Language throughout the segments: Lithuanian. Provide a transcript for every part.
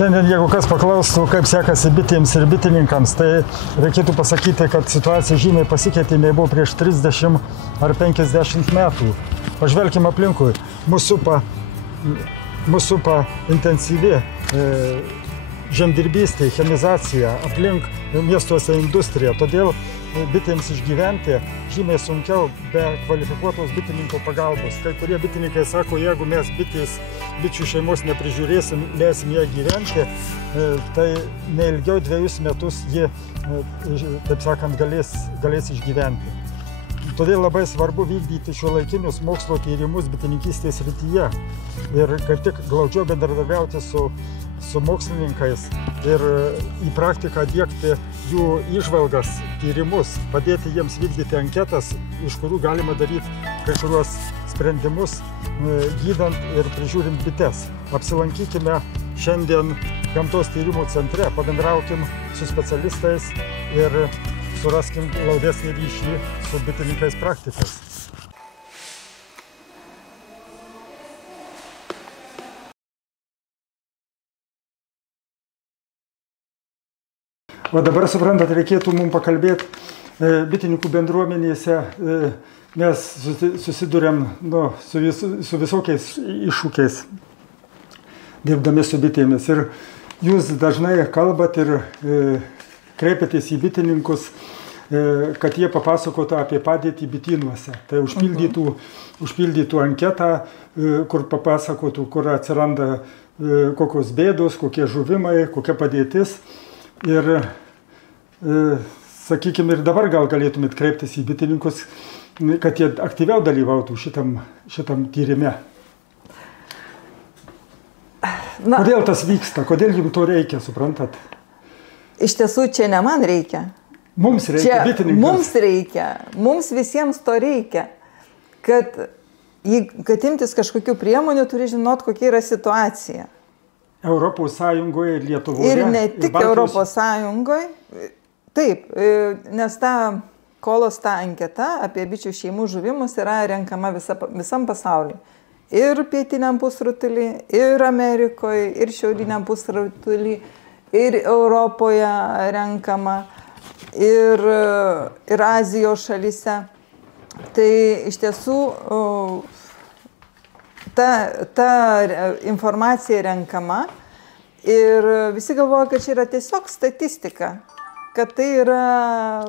Šiandien, jeigu kas paklaustų, kaip sekasi bitėms ir bitininkams, tai reikėtų pasakyti, kad situacija žymiai pasikeitė, nei buvo prieš 30 ar 50 metų. Pažvelkim aplinkui. Mūsų supa intensyvi žemdirbystė, chemizacija, aplink miestuose industrija. Todėl bitėms išgyventi žymiai sunkiau be kvalifikuotos bitininko pagalbos. Kai kurie bitininkai sako, jeigu mes bičių šeimos neprižiūrėsim, leisim ją gyventi, tai neilgiau 2 metus ji, taip sakant, galės išgyventi. Todėl labai svarbu vykdyti šiuolaikinius mokslo tyrimus bitininkystės srityje ir kaip tik glaudžiau bendradarbiauti su mokslininkais ir į praktiką diegti jų įžvalgas, tyrimus, padėti jiems vykdyti anketas, iš kurių galima daryti kai kuriuos sprendimus, gydant ir prižiūrint bites. Apsilankykime šiandien Gamtos tyrimų centre, pabendraukim su specialistais ir suraskim glaudesnį ryšį su bitininkais praktikais. O dabar, suprantat, reikėtų mums pakalbėti bitininkų bendruomenėse. Mes susiduriam su visokiais iššūkiais, dirbdami su bitėmis. Ir jūs dažnai kalbat ir kreipiatės į bitininkus, kad jie papasakotų apie padėtį bitynuose. Tai užpildytų anketą, kur papasakotų, kur atsiranda kokios bėdos, kokie žuvimai, kokia padėtis. Ir, sakykime, ir dabar gal galėtumėt kreiptis į bitininkus, kad jie aktyviau dalyvautų šitam tyrime. Kodėl tas vyksta? Kodėl jums to reikia, suprantat? Iš tiesų, čia ne man reikia. Mums reikia, bitininkams. Mums reikia. Mums visiems to reikia. Kad imtis kažkokių priemonių, turi žinot, kokia yra situacija. Europos Sąjungoje ir Lietuvoje. Ir ne tik Europos Sąjungoje. Taip, nes ta anketa apie bičių šeimų žuvimus yra renkama visam pasaulyje. Ir pietiniam pusrutuly, ir Amerikoje, ir šiauriniam pusrutuly, ir Europoje renkama, ir Azijos šalyse. Tai iš tiesų ta informacija renkama ir visi galvoja, kad čia yra tiesiog statistika, kad tai yra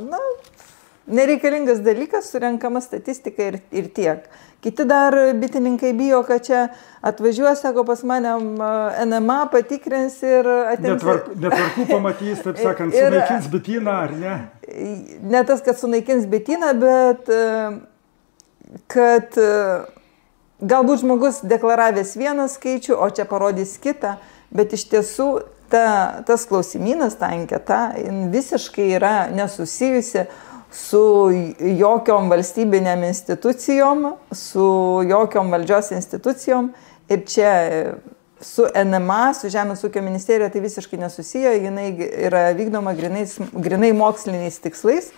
nereikalingas dalykas, surenkama statistika ir tiek. Kiti dar bitininkai bijo, kad čia atvažiuos, sako, pas mane NMA patikrins ir atims. Netvarkų pamatys, taip sakant, sunaikins bityną, ar ne? Ne tas, kad sunaikins bityną, bet kad galbūt žmogus deklaravęs vieną skaičių, o čia parodys kitą, bet iš tiesų tas klausimynas, ta anketa, visiškai yra nesusijusi su jokiom valstybinėm institucijom, su jokiom valdžios institucijom. Ir čia su NMA, su Žemės ūkio ministerija, tai visiškai nesusiję, jinai yra vykdoma grinai moksliniais tikslais,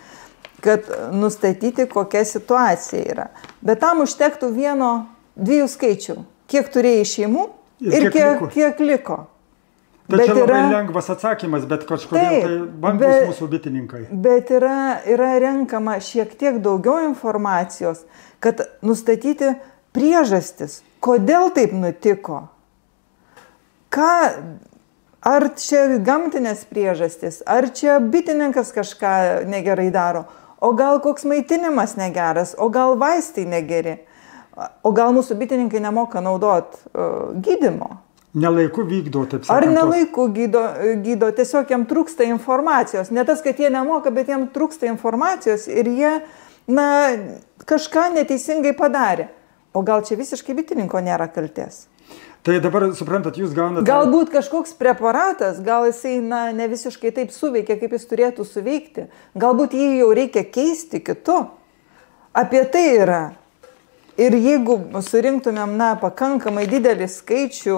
kad nustatyti, kokia situacija yra. Bet tam užtektų 1-2 skaičių, kiek turėjai šeimų ir kiek liko. Tai čia labai lengvas atsakymas, bet kažkodėl tai bangus mūsų bitininkai. Bet yra renkama šiek tiek daugiau informacijos, kad nustatyti priežastis, kodėl taip nutiko. Ar čia gamtinės priežastis, ar čia bitininkas kažką negerai daro, o gal koks maitinimas negeras, o gal vaistai negeri, o gal mūsų bitininkai nemoka naudot gydymo. Nelaiku vykdo, taip sakant. Ar nelaiku gydo, tiesiog jam trūksta informacijos. Ne tas, kad jie nemoka, bet jam trūksta informacijos ir jie, kažką neteisingai padarė. O gal čia visiškai bitininko nėra kaltės? Tai dabar, suprantat, jūs gaunate... Galbūt kažkoks preparatas, gal jisai, ne visiškai taip suveikia, kaip jis turėtų suveikti. Galbūt jį jau reikia keisti kitu. Apie tai yra. Ir jeigu surinktumėm, pakankamai didelį skaičių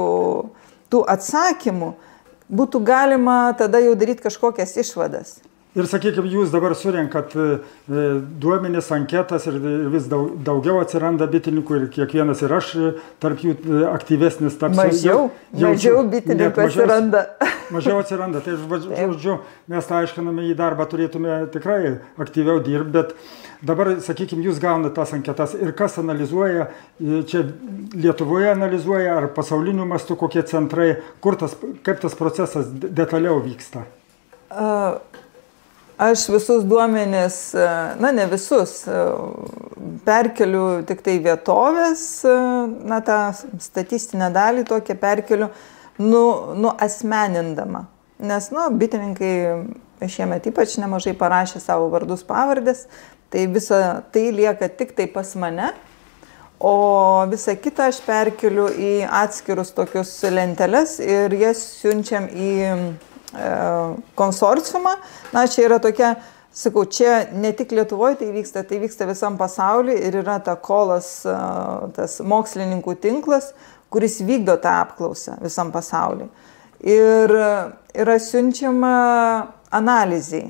tų atsakymų, būtų galima tada jau daryti kažkokias išvadas. Ir sakykime, jūs dabar surenkat duomenis, anketas ir vis daugiau atsiranda bitininkų ir kiekvienas ir aš tarp jų aktyvesnis tapsiu. Mažiau bitininkų atsiranda. Mažiau atsiranda. Tai žodžiu, mes tą aiškiname į darbą, turėtume tikrai aktyviau dirbti, bet dabar, sakykime, jūs gaunate tas anketas ir kas analizuoja, čia Lietuvoje analizuoja ar pasauliniu mastu kokie centrai, kaip tas procesas detaliau vyksta? Aš visus duomenis, ne visus, perkeliu tik tai vietovės, tą statistinę dalį tokią perkeliu, asmenindama. Nes, bitininkai šiemet ypač nemažai parašė savo vardus pavardės, tai visa tai lieka tik tai pas mane, o visą kitą aš perkeliu į atskirus tokius lenteles ir jas siunčiam į konsorciumą. Čia yra tokia, sakau, čia ne tik Lietuvoje tai vyksta visam pasauliu ir yra ta kolas, tas mokslininkų tinklas, kuris vykdo tą apklausą visam pasauliu. Ir yra siunčiama analizai.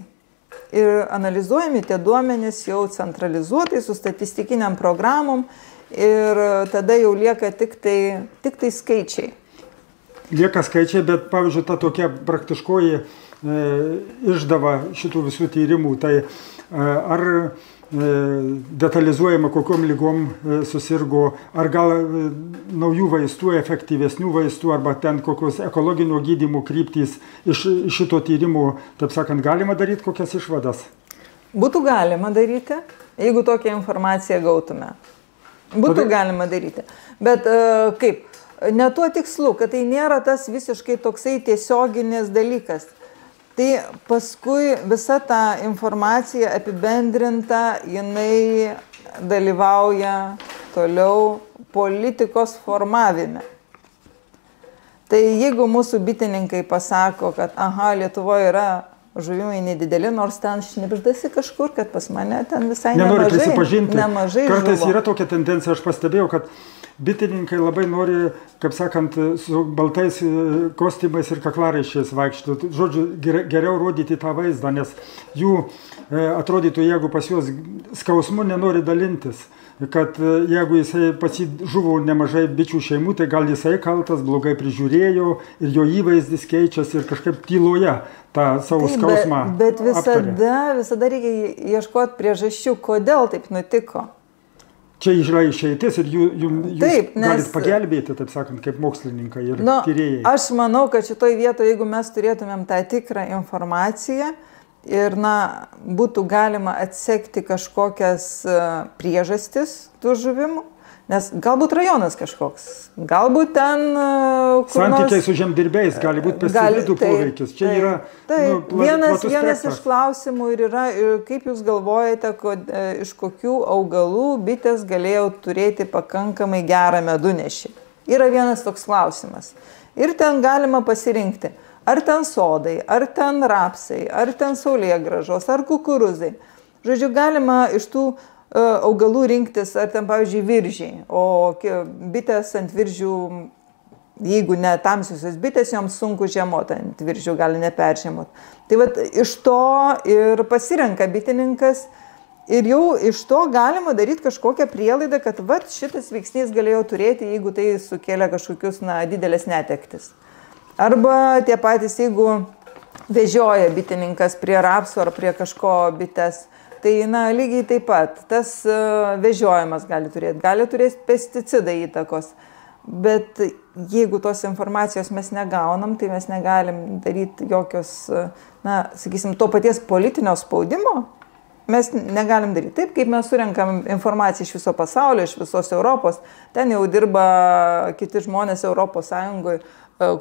Ir analizuojami tie duomenys jau centralizuotai su statistikiniam programom ir tada jau lieka tik tai skaičiai. Lieka skaičiai, bet pavyzdžiui, ta tokia praktiškoji išdava šitų visų tyrimų, tai ar detalizuojama, kokiom lygom susirgo, ar gal naujų vaistų, efektyvesnių vaistų, arba ten kokios ekologinio gydymo kryptys iš šito tyrimo, taip sakant, galima daryti kokias išvadas? Būtų galima daryti, jeigu tokią informaciją gautume. Būtų galima daryti. Bet kaip? Ne tuo tikslu, kad tai nėra tas visiškai toksai tiesioginis dalykas. Tai paskui visa ta informacija apibendrinta, jinai dalyvauja toliau politikos formavime. Tai jeigu mūsų bitininkai pasako, kad Lietuvoje yra žuvimai nedideli, nors ten šnibždasi kažkur, kad pas mane ten visai nemažai Kartais žuvo. yra tokia tendencija, aš pastebėjau, kad bitininkai labai nori, kaip sakant, su baltais kostiumais ir kaklaraiščiais vaikščioti. Žodžiu, geriau rodyti tą vaizdą, nes jų atrodytų, jeigu pas juos skausmu nenori dalintis, kad jeigu jisai žuvo nemažai bičių šeimų, tai gal jisai kaltas, blogai prižiūrėjo ir jo įvaizdis keičiasi ir kažkaip tyloje tą savo skausmą aptarė. Bet visada reikia ieškoti priežasčių, kodėl taip nutiko. Čia yra išeitis ir jūs galite pagelbėti, taip sakant, kaip mokslininkai ir tyrėjai. Aš manau, kad šitoj vietoje, jeigu mes turėtumėm tą tikrą informaciją ir būtų galima atsekti kažkokias priežastis tų žuvimų, nes galbūt rajonas kažkoks, galbūt ten santykiai su žemdirbiais, gali būti pesticidų poveikis. Čia yra vienas iš klausimų ir yra, kaip jūs galvojate, iš kokių augalų bitės galėjo turėti pakankamai gerą medunešį. Yra vienas toks klausimas. Ir ten galima pasirinkti, ar ten sodai, ar ten rapsai, ar ten saulėgrąžos, ar kukurūzai. Žodžiu, galima iš tų augalų rinktis, ar ten, pavyzdžiui, viržiai, o bitės ant viržių, jeigu ne tamsiusios bitės, joms sunku žiemoti, ant viržių gali neperžiemoti. Tai vat iš to ir pasirenka bitininkas ir jau iš to galima daryti kažkokią prielaidą, kad vat šitas veiksnys galėjo turėti, jeigu tai sukėlė kažkokius didelės netektis. Arba tie patys, jeigu vežioja bitininkas prie rapsų ar prie kažko bites, tai lygiai taip pat tas vežiojimas gali turėti pesticidai įtakos. Bet jeigu tos informacijos mes negaunam, tai mes negalim daryti jokios, sakysim, to paties politinio spaudimo, mes negalim daryti. Taip, kaip mes surenkam informaciją iš viso pasaulio, iš visos Europos, ten jau dirba kiti žmonės Europos Sąjungoje,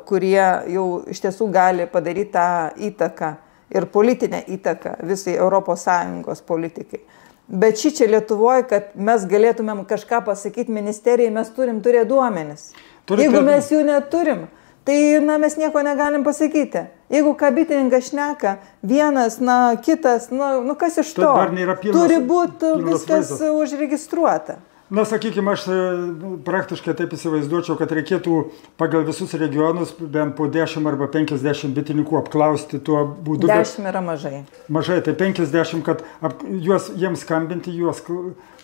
kurie jau iš tiesų gali padaryti tą įtaką ir politinę įtaką visai Europos Sąjungos politikai. Bet čia Lietuvoje, kad mes galėtumėm kažką pasakyti ministerijai, mes turim turėti duomenis. Jeigu mes jų neturim, tai mes nieko negalim pasakyti. Jeigu ką bitininkas šneka, vienas, kitas, kas iš to? Turi būti viskas užregistruota. Na, sakykime, aš praktiškai taip įsivaizduočiau, kad reikėtų pagal visus regionus bent po 10 arba 50 bitininkų apklausti tuo būdu. 10 yra mažai. Mažai, tai 50, kad jiems skambinti, juos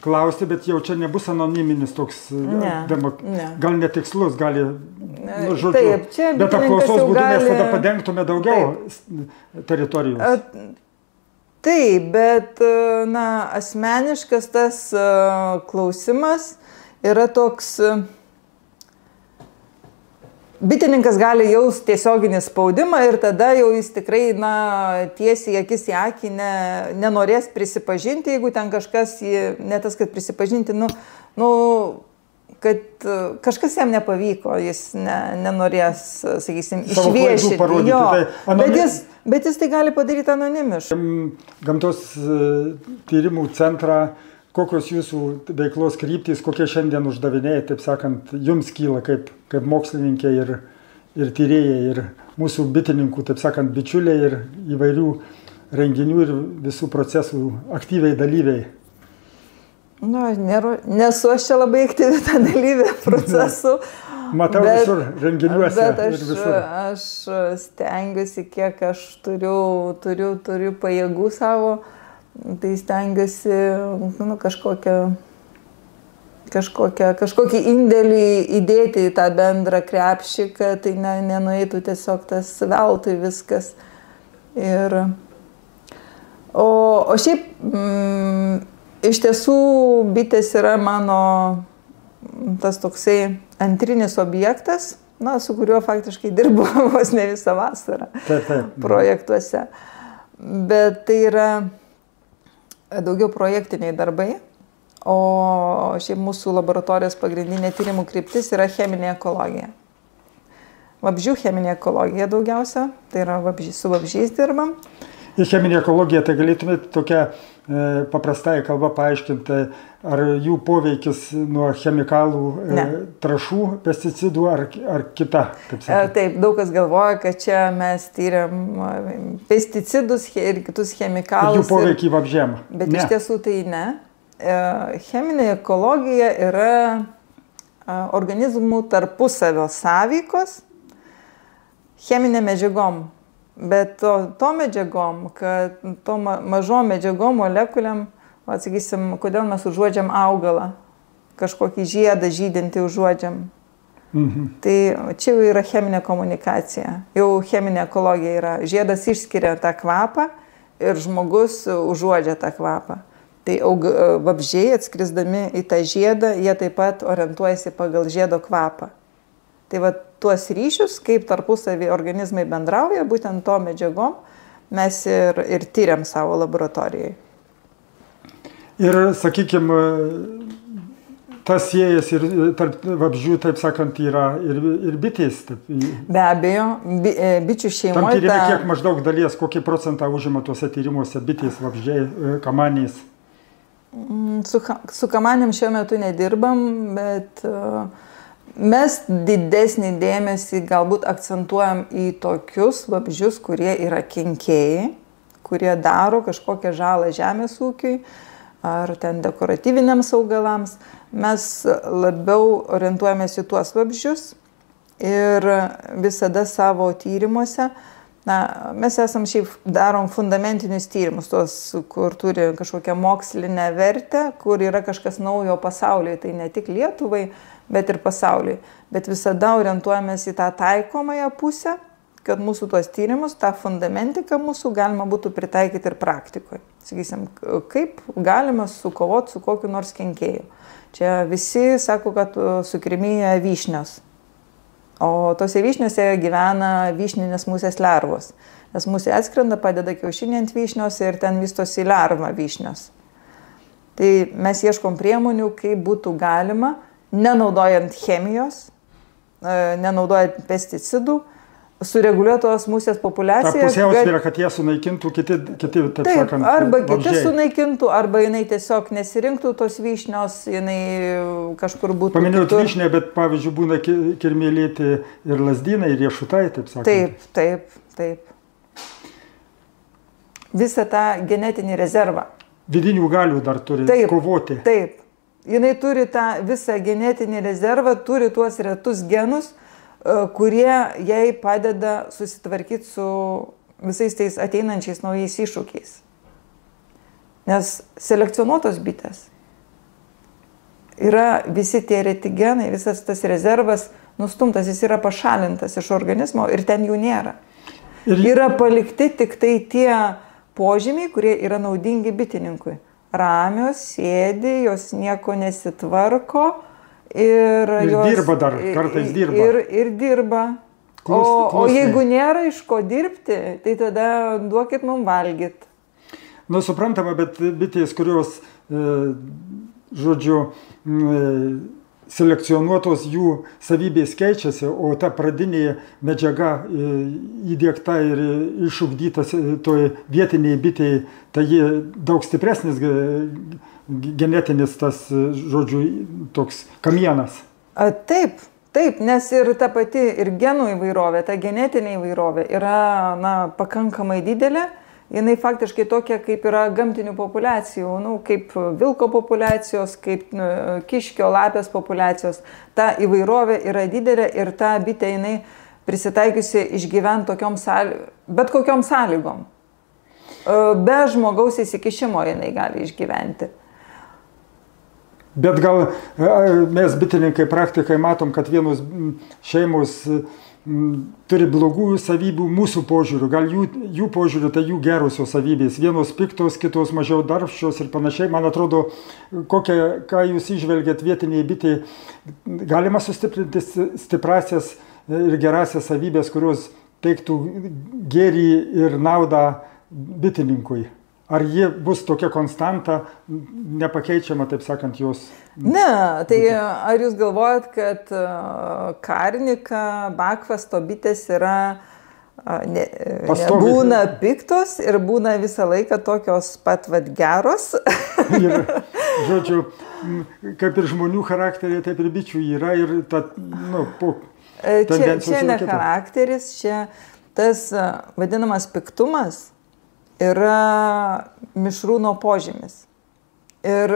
klausti, bet jau čia nebus anoniminis toks, gal netikslus, gali, žodžiu, taip, bet apklausos būdu mes tada padengtume daugiau teritorijos. Taip, bet asmeniškas tas klausimas yra toks, bitininkas gali jaust tiesioginį spaudimą ir tada jau jis tikrai tiesiai akis į akį nenorės prisipažinti, jeigu ten kažkas, ne tas, kad prisipažinti, kad kažkas jam nepavyko, jis nenorės, sakysim, išviešinti. Bet jis tai gali padaryti anonimiškai. Gamtos tyrimų centrą, kokios jūsų veiklos kryptys, kokie šiandien uždaviniai, taip sakant, jums kyla kaip mokslininkė ir tyrėjai, ir mūsų bitininkų, taip sakant, bičiuliai ir įvairių renginių ir visų procesų aktyviai dalyviai. Nesu aš čia labai aktyvi tą dalyvę procesų. Matau visur renginiuose. Bet aš stengiuosi, kiek aš turiu pajėgų savo, tai stengiuosi kažkokį indėlį įdėti į tą bendrą krepšį, kad tai nenueitų tiesiog tas veltui viskas. O šiaip iš tiesų bitės yra mano tas toksai antrinis objektas, su kuriuo faktiškai dirbu vos ne visą vasarą projektuose. Bet tai yra daugiau projektiniai darbai, o šiaip mūsų laboratorijos pagrindinė tyrimų kryptis yra cheminė ekologija. Vabzdžių cheminė ekologija daugiausia, tai yra su vabzdžiais dirbam. Ir cheminė ekologija, tai galėtumėte tokia paprastai kalba paaiškinti, ar jų poveikis nuo chemikalų, trąšų, pesticidų ar kita, taip sakant? Taip, daug kas galvoja, kad čia mes tyriam pesticidus ir kitus chemikalus. Jų poveikį vabzdžiam. Bet iš tiesų tai ne. Cheminė ekologija yra organizmų tarpusavio sąveikos cheminė medžiagom. Bet to medžiagom, kad to mažom medžiagom, molekuliam, atsakysim, kodėl mes užuodžiam augalą, kažkokį žiedą žydintį užuodžiam. Tai čia jau yra cheminė komunikacija, jau cheminė ekologija yra. Žiedas išskiria tą kvapą ir žmogus užuodžia tą kvapą. Tai vabzdžiai atskrisdami į tą žiedą, jie taip pat orientuojasi pagal žiedo kvapą. Tai va tuos ryšius, kaip tarpusavį organizmai bendrauja, būtent to medžiagom mes ir tyriam savo laboratorijai. Ir, sakykime, tas siejas ir tarp vabzdžių, taip sakant, yra ir bitės. Be abejo, bičių šeimoje. Tam tyrime kiek maždaug dalies, kokį procentą užima tuose tyrimuose bitės, vabzdžiai, kamanės? Su kamanėm šiuo metu nedirbam, bet mes didesnį dėmesį galbūt akcentuojam į tokius vabzdžius, kurie yra kenkėjai, kurie daro kažkokią žalą žemės ūkiui ar ten dekoratyviniams augalams. Mes labiau orientuojamės į tuos vabzdžius ir visada savo tyrimuose, mes šiaip darom fundamentinius tyrimus, tos, kur turi kažkokią mokslinę vertę, kur yra kažkas naujo pasaulyje, tai ne tik Lietuvai, bet ir pasauliui. Bet visada orientuojamės į tą taikomąją pusę, kad mūsų tuos tyrimus, tą fundamentiką mūsų galima būtų pritaikyti ir praktikoje. Sakysim, kaip galima sukovoti su kokiu nors kenkėju. Čia visi sako, kad sukirmija vyšnios. O tose vyšniose gyvena vyšninės musės lervos. Nes musė atskrenda, padeda kiaušinį ant vyšnios ir ten vystosi lerva vyšnios. Tai mes ieškom priemonių, kaip būtų galima, nenaudojant chemijos, nenaudojant pesticidų, sureguliuotos musės populiaciją. Pusiausvyrą, kad jie sunaikintų kiti taip sakant, arba kiti vabzdžiai. sunaikintų, arba jinai tiesiog nesirinktų tos vyšnios, jinai kažkur būtų Paminėjot vyšnę, bet pavyzdžiui būna kirmėlėti ir lazdynai, ir riešutai, taip sakant. Taip. Visą tą genetinį rezervą. Vidinių galių dar turi kovoti. Taip. jinai turi tą visą genetinį rezervą, turi tuos retus genus, kurie jai padeda susitvarkyti su visais tais ateinančiais naujais iššūkiais. Nes selekcionuotos bitės yra visi tie reti genai, visas tas rezervas nustumtas, jis yra pašalintas iš organizmo ir ten jų nėra. Yra palikti tik tai tie požymiai, kurie yra naudingi bitininkui. Ramios, sėdi, jos nieko nesitvarko ir jos... dirba dar, kartais dirba. Ir dirba. O jeigu nėra iš ko dirbti, tai tada duokit mums valgyti. Nu, suprantama, bet bitės, kurios, žodžiu, selekcionuotos, jų savybės keičiasi, o ta pradinė medžiaga įdiegta ir išugdytas toj vietiniai bitėjai, tai jie daug stipresnis genetinis tas, žodžiu, toks kamienas. Taip, nes ir ta pati ir genų įvairovė, ta genetinė įvairovė yra pakankamai didelė. Jinai faktiškai tokia, kaip yra gamtinių populiacijų, kaip vilko populiacijos, kaip kiškio, lapės populiacijos. Ta įvairovė yra didelė ir ta bitė jinai prisitaikiusi išgyventi bet kokiom sąlygom. Be žmogaus įsikišimo jinai gali išgyventi. Bet gal mes bitininkai praktikai matom, kad vienos šeimos turi blogų savybių mūsų požiūrių, gal jų požiūrių tai jų gerosios savybės, vienos piktos, kitos mažiau darbščios ir panašiai. Man atrodo, ką jūs įžvelgiat vietiniai bitė, galima sustiprinti stiprasias ir gerasias savybės, kurios teiktų gėrį ir naudą bitininkui. Ar jie bus tokia konstanta, nepakeičiama, taip sakant, jos? Ne, tai ar jūs galvojat, kad karnika, bakvasto bitės yra, būna piktos ir būna visą laiką tokios pat geros? Ir, žodžiu, kaip ir žmonių charakteriai, taip ir bičių yra ir ta, čia ne charakteris, čia tas vadinamas piktumas yra mišrūno požymis. Ir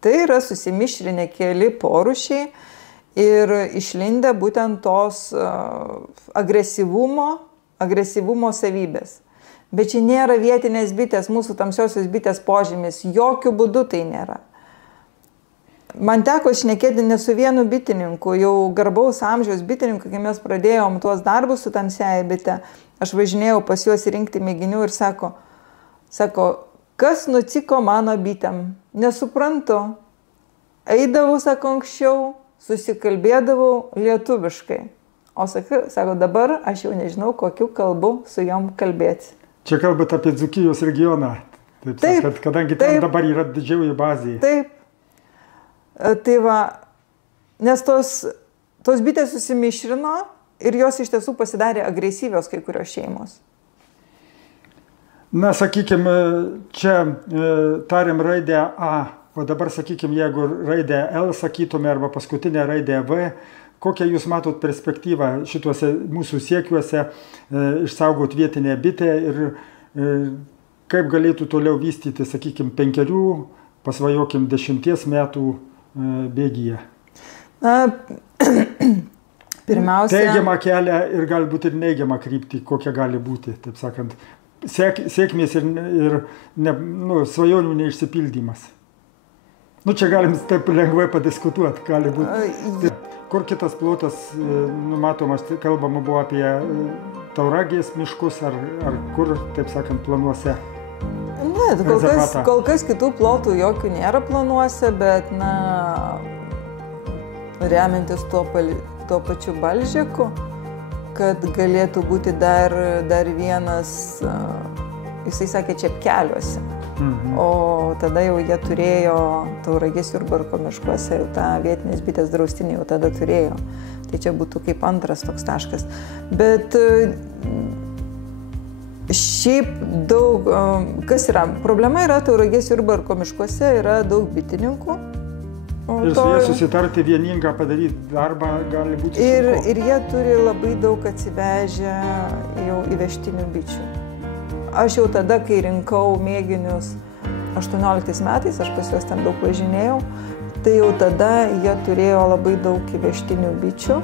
tai yra susimišrinę keli porūšiai ir išlindę būtent tos agresyvumo savybės. Bet čia nėra vietinės bitės, mūsų tamsiosios bitės požymis, jokių būdų tai nėra. Man teko šnekėti ne su vienu bitininku, jau garbaus amžiaus bitininku, kai mes pradėjom tuos darbus su tamsiaja bite, aš važinėjau pas juos rinkti mėginių ir sako, kas nutiko mano bitėm? Nesuprantu. Eidavau, sako, anksčiau, susikalbėdavau lietuviškai. O sako, dabar aš jau nežinau, kokiu kalbu su jom kalbėti. Čia kalbat apie Dzūkijos regioną. Taip, kadangi ten dabar yra didžioji bazė. Taip. Tai va, nes tos bitės susimišrino ir jos iš tiesų pasidarė agresyvios kai kurios šeimos. Na, sakykime, čia tariam raidę A, o dabar, sakykime, jeigu raidę L sakytume arba paskutinę raidę V, kokią jūs matot perspektyvą šituose mūsų siekiuose išsaugot vietinę bitę ir kaip galėtų toliau vystyti, sakykime, 5, pasvajokim 10 metų bėgyje? Na, pirmiausia... Teigiamą kelią ir galbūt ir neigiamą kryptį, kokia gali būti, taip sakant. Sėkmės ir svajonių neišsipildymas. Čia galim taip lengvai padiskutuoti, gali būti. Kur kitas plotas, matomas, kalbama buvo apie Tauragės miškus ar kur, taip sakant, planuose? Ne, kol kas kitų plotų jokių nėra planuose, bet, remiantis tuo pačiu Balžeku, kad galėtų būti dar vienas, jisai sakė, Čepkeliuose. O tada jau jie turėjo Tauragės Jurbarko miškuose, jau tą vietinės bitės draustinį jau tada turėjo. Tai čia būtų kaip antras toks taškas. Bet šiaip daug, kas yra? Problema yra Tauragės Jurbarko miškuose, yra daug bitininkų. Ir su jie susitarti vieningą padaryti darbą gali būti sunku. Ir jie turi labai daug atsivežę jau įvežtinių bičių. Aš jau tada, kai rinkau mėginius 18 metais, aš pas juos ten daug važinėjau, tai jau tada jie turėjo labai daug įvežtinių bičių.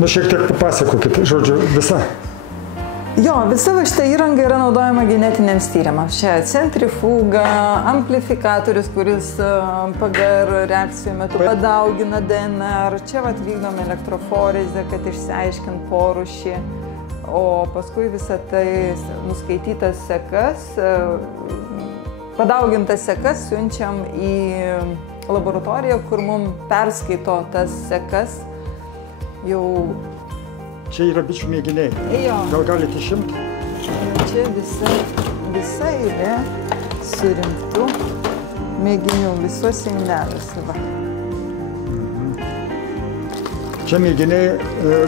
Nu, šiek tiek papasakokit, žodžiu, visa. Jo, visa šita įranga yra naudojama genetiniams tyrimams. Čia centrifuga, amplifikatorius, kuris PGR reakcijų metu padaugina DNR. Čia vykdome elektroforezę, kad išsiaiškint porūšį. O paskui visą tai nuskaitytas sekas, padaugintas sekas siunčiam į laboratoriją, kur mums perskaito tas sekas jau. Čia yra bičių mėginiai. Jo. Gal galite išimti? Čia visa eilė surinktų mėginių visuose indeliuose. Čia mėginiai,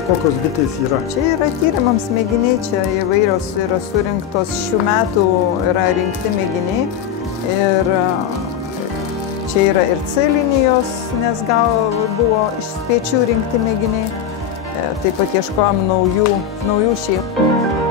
kokios bitės yra? Čia yra tyrimams mėginiai, čia įvairios yra surinktos, šių metų yra rinkti mėginiai. Ir čia yra ir C linijos, nes buvo iš spiečių rinkti mėginiai. Taip pat ieškojom naujų šeimų.